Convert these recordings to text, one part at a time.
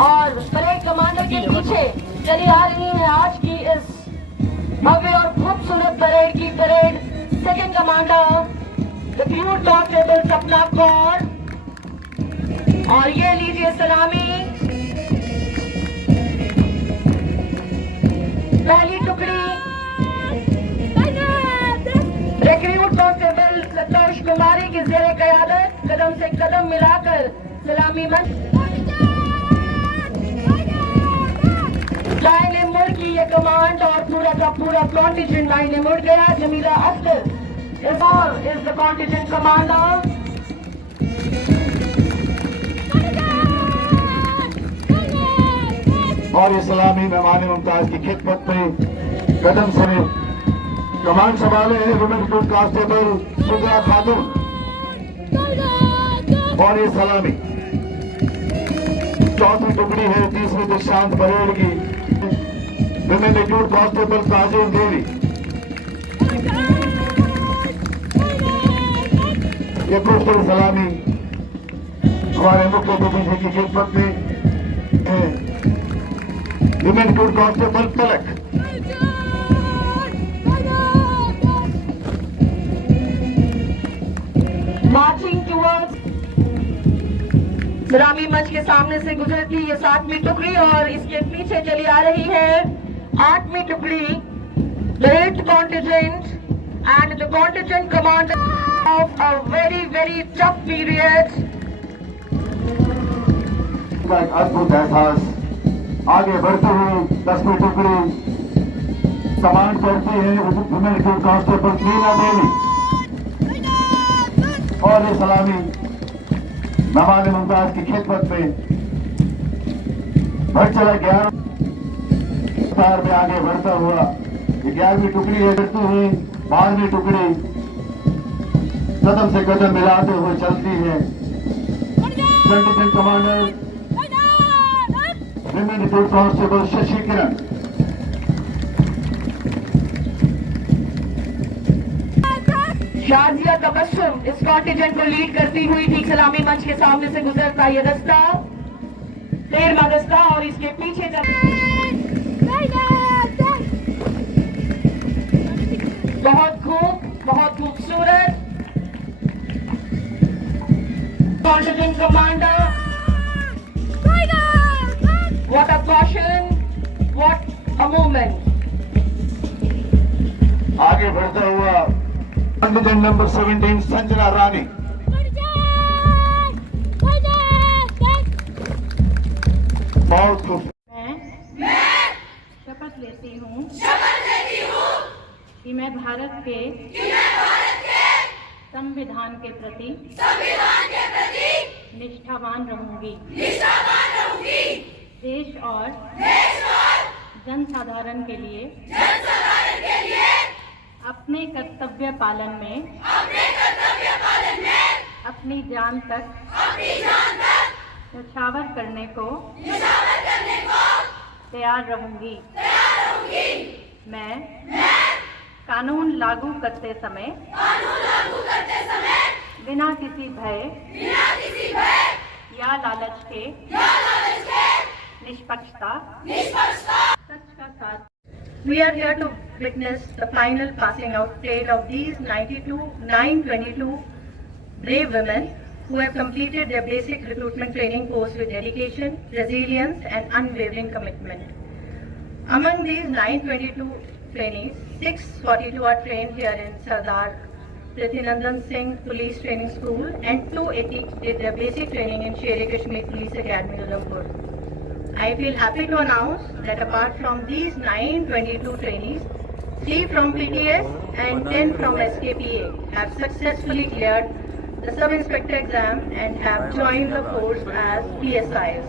और parade commander के पीछे चली आ रही है आज की इस भव्य और खूबसूरत परेड की parade second commander the cute constable सपना कौर। और ये लीजिए सलामी पहली टुकड़ी रिक्रूट कांस्टेबल सतोष कुमारी की ज़ेरे क़यादत कदम से कदम मिलाकर सलामी मंच लाइने मुड़ की ये कमांड और पूरा का पूरा कॉन्टिजेंट लाइने मुड़ गया। Jamila Akhtar is the contingent commander. और ये सलामी मेहमान मुमताज की खिदमत में कदम से कमांड संभाले हैं वुमेन रिक्रूट कांस्टेबल सुजा खातून। और ये सलामी चौथी टुकड़ी है तीसरी दीक्षांत परेड की वुमेन रिक्रूट कांस्टेबल ताजुल देवी। ये खूबसूरत सलामी हमारे मुख्य अतिथि की खिदमत में है वुमेन रिक्रूट कांस्टेबल पलक। मार्चिंग टुवर्ड्स सलामी मंच के सामने से गुजरती ये 7वीं टुकड़ी और इसके पीछे चली आ रही है 8वीं टुकड़ी the 8th contingent and the contingent commander of a very tough period. एक अद्भुत एहसास आगे बढ़ती हुई 10वीं टुकड़ी कमांड करती है women recruit constable Meena Devi. और ये सलामी मेहमान मुमताज की खिदमत में बढ़ चला 11 में आगे बढ़ता हुआ ये 11वीं टुकड़ी है। बढ़ती हुई 12वीं टुकड़ी कदम से कदम मिलाते हुए चलती है। Contingent commander women recruit constable Shashi Kiran. Shazia Tabassum इस कॉन्टिजेंट को लीड करती हुई ठीक सलामी मंच के सामने से गुजरता ये दस्ता 13वां दस्ता और इसके पीछे बहुत खूबसूरत contingent commander. What a caution, what a movement. आगे बढ़ता हुआ कंटिजेंट नंबर 17 संजना रानी। बहुत खूब। मैं शपथ लेती हूँ कि मैं भारत के संविधान के प्रति निष्ठावान रहूंगी। देश और जनसाधारण के लिए अपने कर्तव्य पालन में अपनी जान तक न्यौछावर करने को तैयार रहूंगी। मैं कानून लागू करते समय बिना किसी भय या लालच के निष्पक्षता सच का साथ। We are here to witness the final passing out parade of these 922 brave women who have completed their basic recruitment training course with dedication, resilience and unwavering commitment. Among these 922 trainees, 642 are trained here in Sardar Prithinandan Singh Police Training School and 280 did their basic training in Sher Kashmir Police Academy, Udhampur. I feel happy to announce that apart from these 922 trainees, 3 from PTS and 10 from SKPA have successfully cleared the sub-inspector exam and have joined the force as PSIs.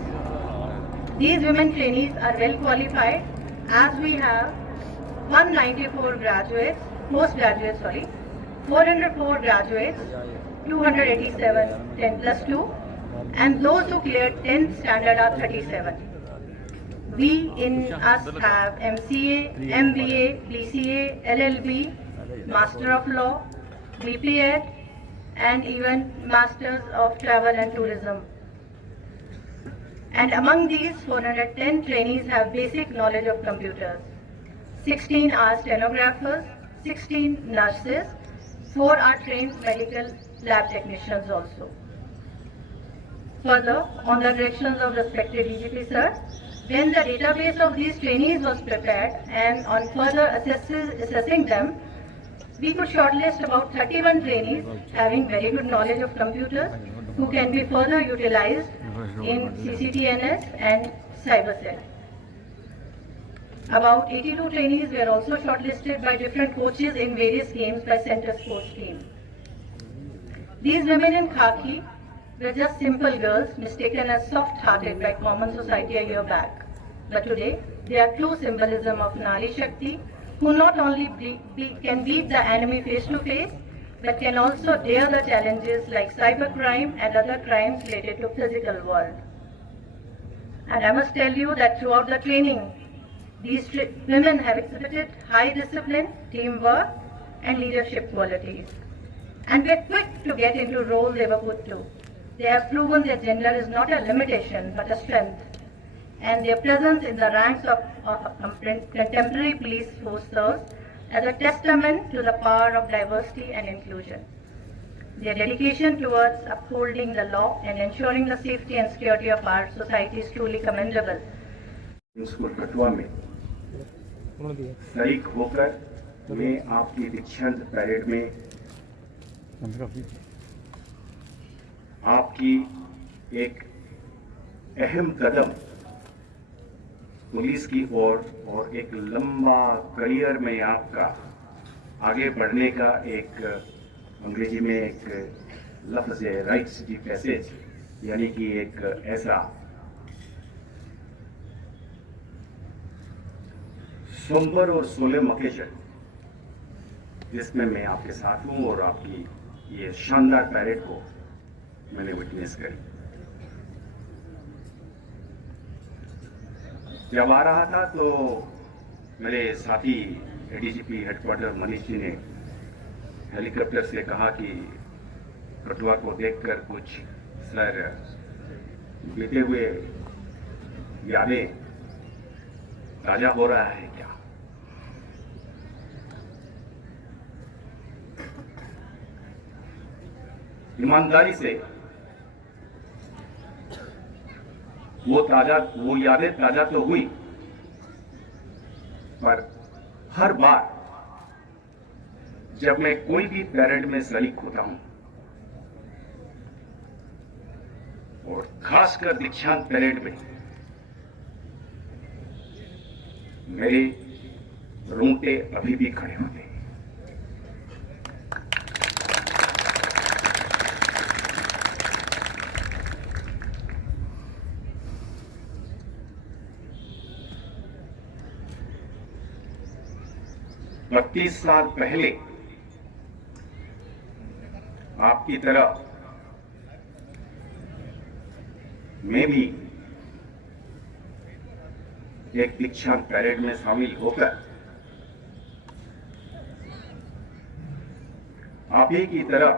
These women trainees are well qualified as we have 194 graduates, postgraduates, 404 graduates, 287 10 plus 2 and those who cleared 10th standard are 37. We in us have MCA, MBA, BCA, LLB, Master of Law, BPEd and even Masters of Travel and Tourism. And among these, 410 trainees have basic knowledge of computers. 16 are stenographers, 16 nurses, 4 are trained medical lab technicians also. Further, on the directions of respected DGP sir, when the database of these trainees was prepared and on further assessing them, we could shortlist about 31 trainees having very good knowledge of computers who can be further utilized in CCTNS and CyberCell. About 82 trainees were also shortlisted by different coaches in various games by Center Sports Team. These women in khaki were just simple girls mistaken as soft-hearted by common society a year back. But today, they are true symbolism of Nari Shakti, who not only can beat the enemy face to face, but can also dare the challenges like cybercrime and other crimes related to physical world. And I must tell you that throughout the training, these women have exhibited high discipline, teamwork, and leadership qualities. And were quick to get into roles they were put to. They have proven their gender is not a limitation, but a strength. And their presence in the ranks of contemporary police force serves as a testament to the power of diversity and inclusion. Their dedication towards upholding the law and ensuring the safety and security of our society is truly commendable. School Kathua में शरीक होकर मैं आपकी दीक्षांत parade में आपकी एक अहम कदम पुलिस की ओर और एक लंबा करियर में आपका आगे बढ़ने का एक अंग्रेजी में एक लफ्ज़ है राइट्स दी पैसेज, यानी कि एक ऐसा सोमवार और 16 ओकेजन जिसमें मैं आपके साथ हूं और आपकी ये शानदार पैरेड को मैंने विटनेस करी। जब आ रहा था तो मेरे साथी एडीजीपी हेडक्वार्टर मनीष जी ने हेलीकॉप्टर से कहा कि कठुआ को देखकर कुछ सर बीते हुए यादें ताजा हो रहा है क्या। ईमानदारी से वो यादें ताजा तो हुई, पर हर बार जब मैं कोई भी परेड में शरीक होता हूं और खासकर दीक्षांत परेड में, मेरे रोंगटे अभी भी खड़े होते हैं। बत्तीस साल पहले आपकी तरह मैं भी एक दीक्षांत परेड में शामिल होकर आप ही की तरह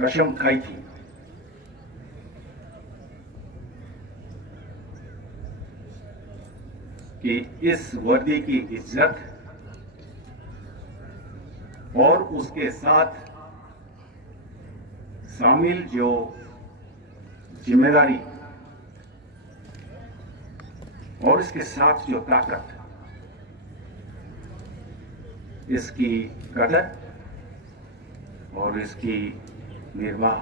कसम खाई थी कि इस वर्दी की इज्जत और उसके साथ शामिल जो जिम्मेदारी और इसके साथ जो ताकत, इसकी कदर और इसकी निर्वाह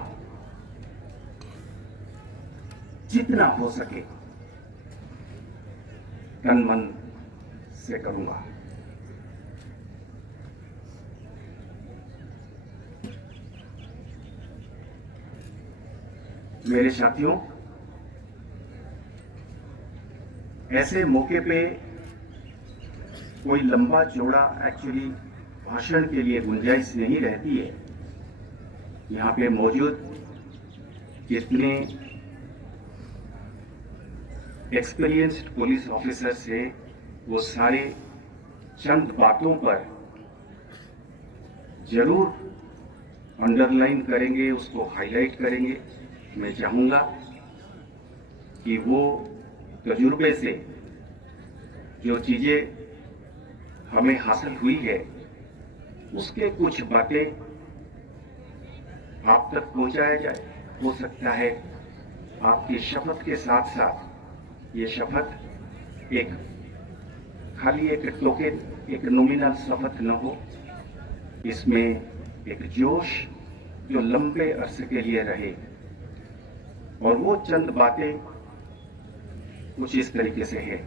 जितना हो सके तन मन से करूंगा। मेरे साथियों, ऐसे मौके पे कोई लंबा चौड़ा एक्चुअली भाषण के लिए गुंजाइश नहीं रहती है। यहाँ पे मौजूद जितने एक्सपीरियंस्ड पुलिस ऑफिसर्स हैं, वो सारे चंद बातों पर जरूर अंडरलाइन करेंगे, उसको हाईलाइट करेंगे मैं चाहूंगा कि वो तजुर्बे से जो चीजें हमें हासिल हुई है उसके कुछ बातें आप तक पहुंचाया जाए। हो सकता है आपकी शपथ के साथ साथ ये शपथ एक खाली एक टोकन, एक नॉमिनल शपथ न हो, इसमें एक जोश जो लंबे अरसे के लिए रहे। और वो चंद बातें कुछ इस तरीके से है।